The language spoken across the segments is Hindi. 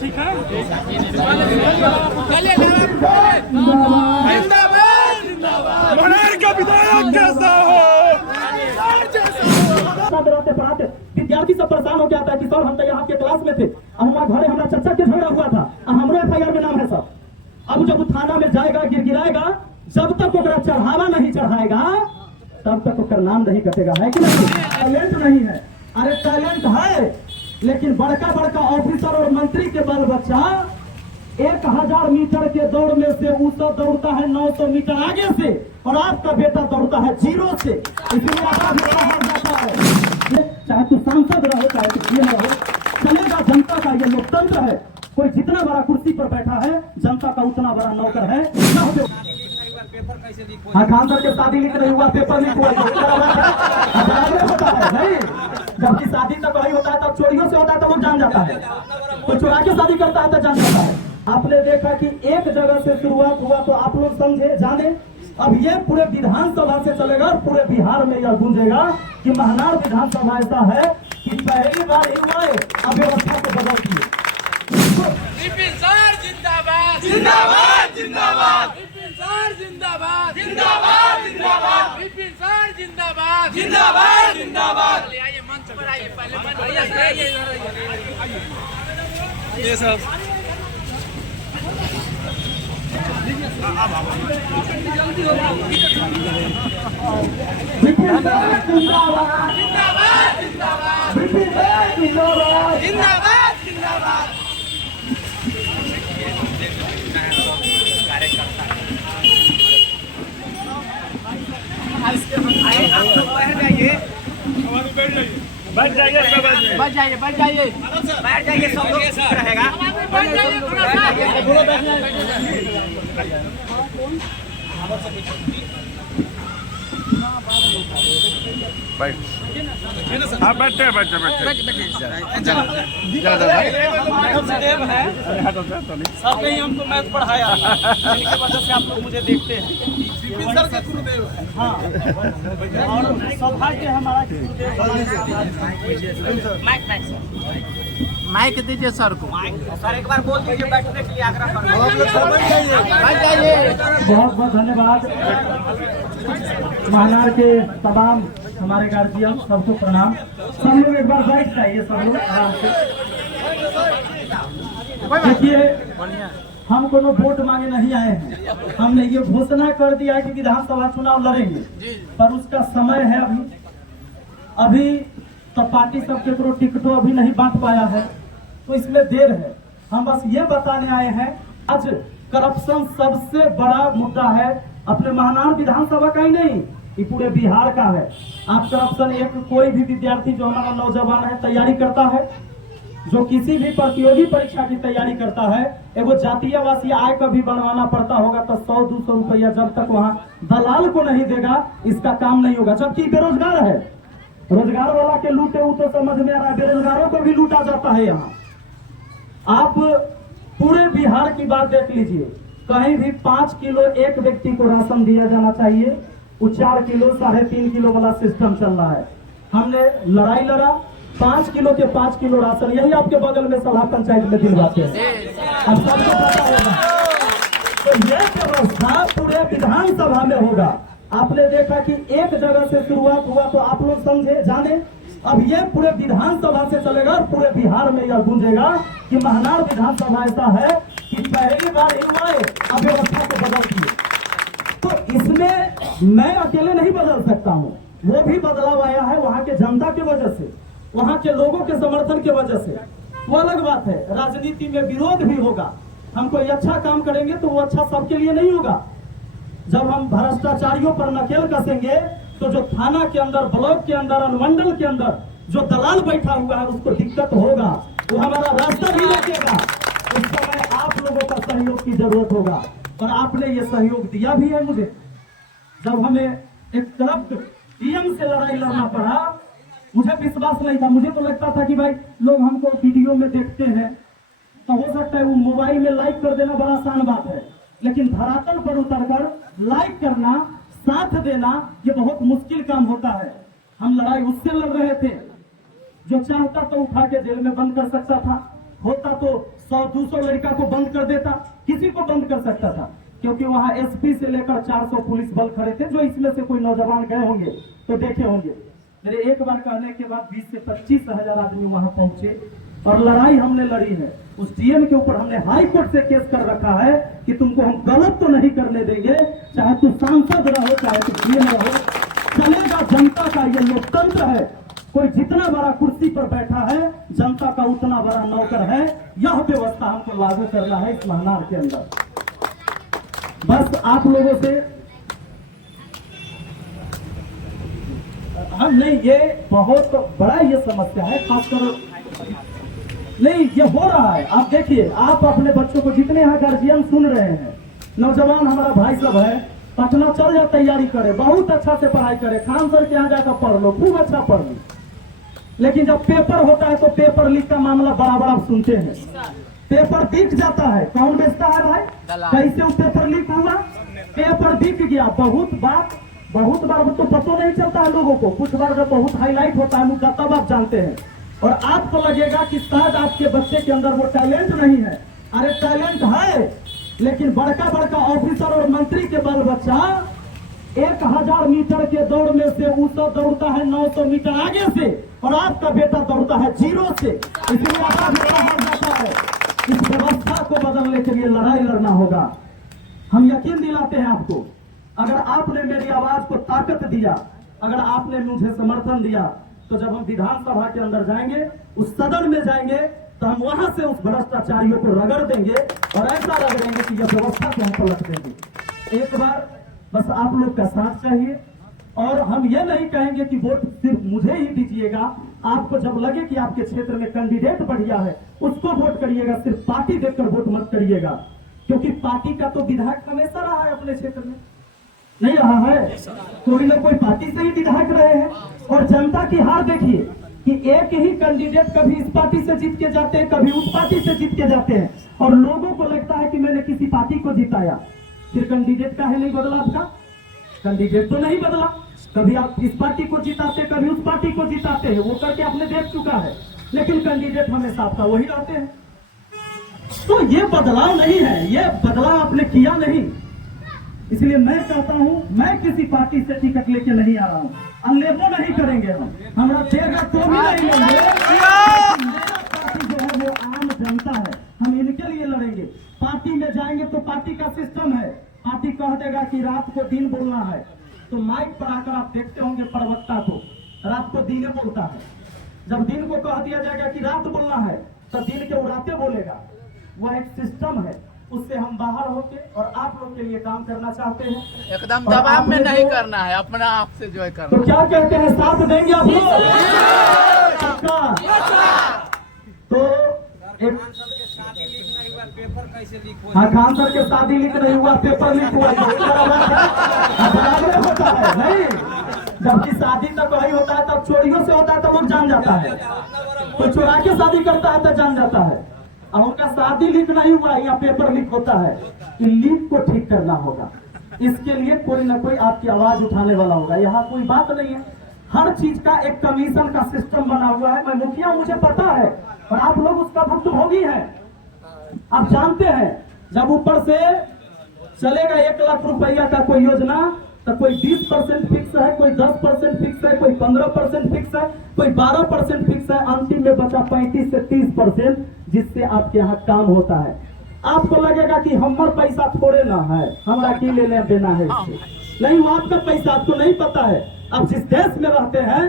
ठीक है। का विधायक कैसा हो? पढ़ाते विद्यार्थी सब परेशान हो गया था कि सर हम तो यहाँ के क्लास में थे, हमारा घरे हमारा चर्चा के झगड़ा हुआ था, हमारे एफआईआर में नाम है सब। अब जब थाना में जाएगा गिराएगा, जब तक ओकरा चढ़ावा नहीं चढ़ाएगा तब तक ओकर नाम नहीं कटेगा। है कि नहीं? टैलेंट नहीं है, अरे टैलेंट है, लेकिन बड़का बड़का ऑफिसर और मंत्री के बाल बच्चा 1000 मीटर के दौड़ में से वो सब दौड़ता है 900 मीटर आगे से, और आपका बेटा दौड़ता है 0 से। इसलिए आपका बेटा हार जाता है। चाहे तू सांसद रहो चाहे तू पीएम रहो, चलेगा। जनता का ये लोकतंत्र है। कोई जितना बड़ा कुर्सी पर बैठा है जनता का उतना बड़ा नौकर है। हाँ, खान सर के शादी लिख नहीं हुआ, पेपर लीक हुआ, होता है नहीं। जबकि शादी तक वही होता है, तब चोरियों से होता है तो वो जान जाता है। कोई चुरा के शादी करता है तो जान जाता है। आपने देखा कि एक जगह से शुरुआत हुआ तो आप लोग समझे जाने, अब ये पूरे विधानसभा से चलेगा और पूरे बिहार में यह गूंजेगा कि महनार विधानसभा ऐसा है कि पहली बार हुआ है अव्यवस्था को बदल दिए। जिंदाबाद जिंदाबाद जिंदाबाद जिंदाबाद जिंदाबाद जिंदाबाद विपिन सर जिंदाबाद जिंदाबाद जिंदाबाद। आइए मंच पर आइए, पहले मंच पर आइए। ये सब जल्दी हो जिंदाबाद जिंदाबाद जिंदाबाद जिंदाबाद जिंदाबाद जिंदाबाद। बैठ जाइए बैठ जाइए बैठ जाइए सब लोग रहेगा। बैठ जाइए थोड़ा हाँ बैठते हैं बैठते सब ने हमको मैथ पढ़ाया, इनके वजह से आप लोग मुझे देखते हैं। विपिन सर के गुरुदेव है। हाँ, और सौभाग्य हमारा माइक दीजिए सर को। सर एक बार बोल दीजिए बैठने के लिए आग्रह कर। बहुत बहुत धन्यवाद। महनार के तमाम हमारे गार्जियन सबको प्रणाम। सब लोग एक बार बैठ जाइए, सब लोग आराम से। देखिए, हम कोनो वोट मांगे नहीं आए हैं। हमने ये घोषणा कर दिया है कि विधानसभा चुनाव लड़ेंगे, पर उसका समय है अभी तो पार्टी सब के टिकटों अभी नहीं बांट पाया है, तो इसमें देर है। हम बस ये बताने आए हैं, आज करप्शन सबसे बड़ा मुद्दा है अपने महनार विधानसभा का ही नहीं, ये पूरे बिहार का है। आप करप्शन एक कोई भी विद्यार्थी जो हमारा नौजवान है तैयारी करता है, जो किसी भी प्रतियोगी परीक्षा की तैयारी करता है, एगो जातीयवासी आय का भी बनवाना पड़ता होगा तो 100-200 रुपया जब तक वहाँ दलाल को नहीं देगा इसका काम नहीं होगा। जबकि बेरोजगार है, रोजगार वाला के लूटे वो तो समझ में आ रहा है, बेरोजगारों को भी लूटा जाता है। यहाँ आप पूरे बिहार की बात देख लीजिए, कहीं भी 5 किलो एक व्यक्ति को राशन दिया जाना चाहिए, वो 4 किलो 3.5 किलो वाला सिस्टम चल रहा है। हमने लड़ाई लड़ा, 5 किलो के 5 किलो राशन यही आपके बगल में सभा पंचायत में दिलवाते हैं। अब सबको पता होगा, तो यह व्यवस्था पूरे विधानसभा में होगा। आपने देखा कि एक जगह से शुरुआत हुआ तो आप लोग समझे जाने, अब ये पूरे विधानसभा से चलेगा और पूरे बिहार में यह गूंजेगा कि महनार विधानसभा ऐसा है कि पहली बार हुआ है अव्यवस्था को बदल दिए। तो इसमें मैं अकेले नहीं बदल सकता हूँ, वो भी बदलाव आया है वहाँ के जनता की वजह से, वहाँ के लोगों के समर्थन की वजह से। वो अलग बात है, राजनीति में विरोध भी होगा। हम कोई अच्छा काम करेंगे तो वो अच्छा सबके लिए नहीं होगा। जब हम भ्रष्टाचारियों पर नकेल कसेंगे तो जो थाना के अंदर, ब्लॉक के अंदर, अनुमंडल के अंदर जो दलाल बैठा हुआ है उसको दिक्कत होगा, वो हमारा रास्ता भी रोकेगा। उस समय आप लोगों का सहयोग की जरूरत होगा, और आपने ये सहयोग दिया भी है मुझे। जब हमें एक करप्ट पीएम से लड़ाई लड़ना पड़ा, मुझे विश्वास नहीं था। मुझे तो लगता था कि भाई लोग हमको वीडियो में देखते हैं तो हो सकता है वो मोबाइल में लाइक कर देना बड़ा आसान बात है, लेकिन धरातल पर उतरकर लाइक करना, साथ देना, ये बहुत मुश्किल काम होता है। हम लड़ाई उससे लड़ रहे थे जो चाहता तो उठा के जेल में बंद कर सकता था, होता तो 100-200 लड़का को बंद कर देता, किसी को बंद कर सकता था, क्योंकि वहां एसपी से लेकर 400 पुलिस बल खड़े थे। जो इसमें से कोई नौजवान गए होंगे तो देखे होंगे। मेरे एक बार कहने के बाद 20 से 25 हजार आदमी वहां पहुंचे और लड़ाई हमने लड़ी है। उस डीएम के ऊपर हमने हाई कोर्ट से केस कर रखा है कि तुमको हम गलत तो नहीं करने देंगे, चाहे तू सांसद रहो चाहे तू डीएम रहो, चलेगा। जनता का ये लोकतंत्र है। कोई जितना बड़ा कुर्सी पर बैठा है, जनता का उतना बड़ा नौकर है। यह व्यवस्था हमको लागू करना है इस महानार के अंदर। बस आप लोगों से हम नहीं, ये बहुत बड़ा ये समस्या है, खासकर नहीं ये हो रहा है। आप देखिए, आप अपने बच्चों को, जितने यहाँ गार्जियन सुन रहे हैं, नौजवान हमारा भाई सब है, पटना चल जाए, तैयारी करे, बहुत अच्छा से पढ़ाई करे, खान सर के यहाँ जाकर पढ़ लो, खूब अच्छा पढ़ लो। लेकिन जब पेपर होता है तो पेपर लीक का मामला बराबर आप सुनते हैं। पेपर बिक जाता है, कौन बेचता है भाई? कैसे वो पेपर लीक हुआ? पेपर बिक गया। बहुत बार तो पता नहीं चलता है लोगों को। कुछ बार जब बहुत हाईलाइट होता है मुद्दा तब आप जानते हैं, और आपको लगेगा कि शायद आपके बच्चे के अंदर वो टैलेंट नहीं है। अरे टैलेंट है, लेकिन बड़का बड़का ऑफिसर और मंत्री के बाल बच्चा 1000 मीटर के दौड़ में से उसको दौड़ता है 900 मीटर आगे से, और आपका बेटा दौड़ता है 0 से। इसलिए आपका बेटा हार जाता है। इस व्यवस्था को बदलने के लिए लड़ाई लड़ना होगा। हम यकीन दिलाते हैं आपको, अगर आपने मेरी आवाज को ताकत दिया, अगर आपने मुझे समर्थन दिया, तो जब हम विधानसभा के अंदर जाएंगे, उस सदन में जाएंगे, तो हम वहां से उस भ्रष्टाचारियों को रगड़ देंगे और ऐसा रगड़ेंगे कि यह व्यवस्था को हम पलट देंगे। एक बार बस आप लोग का साथ चाहिए, और हम ये नहीं कहेंगे कि वोट सिर्फ मुझे ही दीजिएगा। आपको जब लगे कि आपके क्षेत्र में कैंडिडेट बढ़िया है, उसको वोट करिएगा। सिर्फ पार्टी देखकर वोट मत करिएगा, क्योंकि पार्टी का तो विधायक हमेशा रहा है अपने क्षेत्र में, नहीं रहा है? कोई ना कोई पार्टी से ही विधायक रहे हैं। और जनता की हार देखिए कि एक ही कैंडिडेट कभी इस पार्टी से जीत के जाते हैं, कभी उस पार्टी से जीत के जाते हैं, और लोगों को लगता है कि मैंने किसी पार्टी को जिताया। फिर कैंडिडेट का है नहीं बदला आपका? कैंडिडेट तो नहीं बदला। कभी आप इस पार्टी को जिताते, कभी उस पार्टी को जिताते हैं, वो करके आपने देख चुका है, लेकिन कैंडिडेट हमेशा आपका वही रहते हैं। तो ये बदलाव नहीं है, ये बदलाव आपने किया नहीं। इसलिए मैं कहता हूं, मैं किसी पार्टी से टिकट लेके नहीं आ रहा हूं, अनलेबो नहीं करेंगे हम, हमारा देगा तो भी नहीं लेंगे। मेरा पार्टी जो है वो आम जनता है, हम इनके लिए लड़ेंगे। पार्टी में जाएंगे तो पार्टी का सिस्टम है, पार्टी कह देगा कि रात को दिन बोलना है, तो माइक पर आकर आप देखते होंगे प्रवक्ता को रात को दिन बोलता है। जब दिन को कह दिया जाएगा कि रात बोलना है, तो दिन के उड़ाते बोलेगा। वह एक सिस्टम है, उससे हम बाहर होके और आप लोग के लिए काम करना चाहते हैं। एकदम दबाव में नहीं करना है, अपना आप से जो है करना। तो क्या कहते हैं, साथ देंगे आप लोग? तो हाँ, खान सर के शादी लीक नहीं हुआ, पेपर लीक हुआ, बराबर होता है नहीं? जबकि शादी तक वही होता है, तब चोरियों से होता है तो लोग जान जाता है। कोई चुरा के शादी करता है तो जान जाता है। और उनका शादी लीक नहीं हुआ या पेपर लीक होता है, इन लीक को ठीक करना होगा। इसके लिए कोई ना कोई आपकी आवाज उठाने वाला होगा। यहाँ कोई बात नहीं है, हर चीज का एक कमीशन का सिस्टम बना हुआ है। मैं मुखिया, मुझे पता है, और आप लोग उसका भुक्तभोगी हैं। आप जानते हैं, जब ऊपर से चलेगा 1 लाख रुपया का कोई योजना, तो कोई 20% फिक्स है, कोई 10% फिक्स है, कोई 15% फिक्स है, कोई 12% फिक्स है, अंतिम में बचा 35 से 30%, जिससे आपके यहाँ काम होता है। आपको लगेगा कि हमारा पैसा थोड़े ना है, हमारा की लेना देना है इससे। नहीं, वो आपका पैसा, आपको नहीं पता है। आप जिस देश में रहते हैं,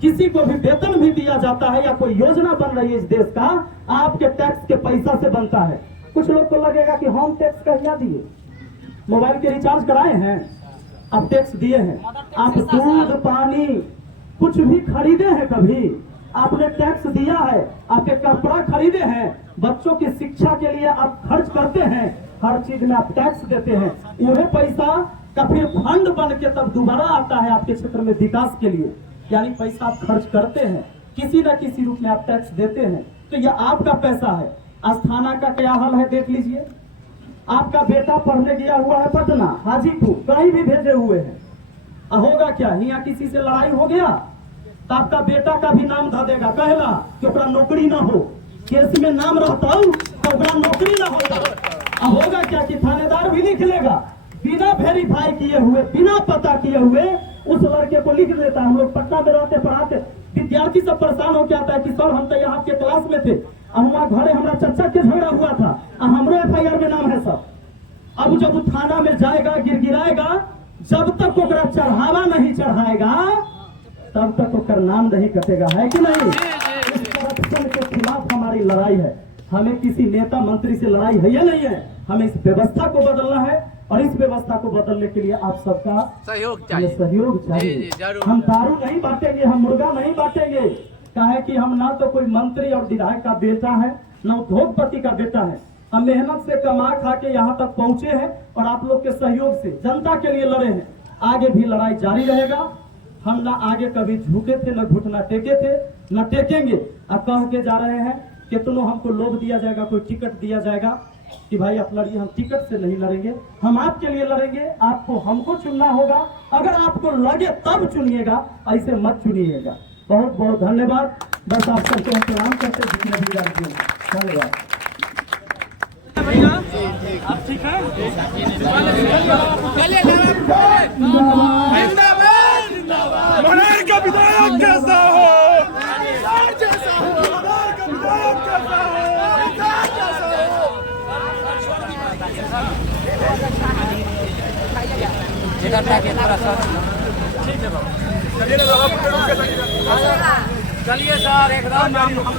किसी को भी वेतन भी दिया जाता है या कोई योजना बन रही है इस देश का, आपके टैक्स के पैसा से बनता है। कुछ लोग को लगेगा कि हम टैक्स क्या दिए, मोबाइल के रिचार्ज कराए हैं, आप टैक्स दिए हैं। आप दूध पानी कुछ भी खरीदे हैं, कभी आपने टैक्स दिया है। आपके कपड़ा खरीदे हैं, बच्चों की शिक्षा के लिए आप खर्च करते हैं, हर चीज में आप टैक्स देते हैं। वही पैसा का फिर फंड बन के तब दोबारा आता है आपके क्षेत्र में विकास के लिए। यानी पैसा आप खर्च करते हैं, किसी न किसी रूप में आप टैक्स देते हैं, तो यह आपका पैसा है। अस्थाना का क्या हाल है देख लीजिए। आपका बेटा पढ़ने गया हुआ है पटना, हाजीपुर, कहीं भी भेजे हुए हैं, होगा क्या, यहाँ किसी से लड़ाई हो गया तो आपका बेटा का भी नाम ध देगा, कहला कि ओकरा नौकरी ना हो, केस में नाम रहता तो ओकरा नौकरी ना होगा। अब होगा क्या कि थानेदार भी लिख लेगा बिना वेरीफाई किए हुए, बिना पता किए हुए उस लड़के को लिख देता है। हम लोग पटना में रहते पढ़ाते, विद्यार्थी सब परेशान हो आता है कि सर हम तो यहाँ के क्लास में थे, हमारा घरे हमारा चचा के झगड़ा हुआ था, हमरो FIR में नाम है सब। अब जब वो थाना में जाएगा, गिड़गिड़ाएगा, जब तक ओकरा चढ़ावा नहीं चढ़ाएगा तब तक ओकर नाम नहीं कटेगा, है कि नहीं? इस करप्शन के खिलाफ हमारी लड़ाई है। हमें किसी नेता मंत्री से लड़ाई है या नहीं है, हमें इस व्यवस्था को बदलना है और इस व्यवस्था को बदलने के लिए आप सबका सहयोग चाहिए। सहयोग जी, चाहिए। जरूर। हम दारू नहीं बांटेंगे, हम मुर्गा नहीं बांटेंगे, कहे कि हम ना तो कोई मंत्री और विधायक का बेटा है, ना उद्योगपति का बेटा है। हम मेहनत से कमा खा के यहाँ तक पहुंचे हैं और आप लोग के सहयोग से जनता के लिए लड़े हैं। आगे भी लड़ाई जारी रहेगा। हम ना आगे कभी झुके थे, न घुटना टेके थे, न टेकेंगे। अब कह के जा रहे हैं कितनों हमको लोभ दिया जाएगा, कोई टिकट दिया जाएगा कि भाई आप लड़िए, हम टिकट से नहीं लड़ेंगे, हम आपके लिए लड़ेंगे। आपको हमको चुनना होगा, अगर आपको लगे तब चुनिएगा, ऐसे मत चुनिएगा। बहुत बहुत धन्यवाद। बस आप सबको प्रणाम करते जितने भी राज्य हैं, धन्यवाद। आप ठीक है? मनोहर का विधायक कैसा हो, मनोहर का विधायक कैसा हो। चलिए सर, एकदम हम लोग का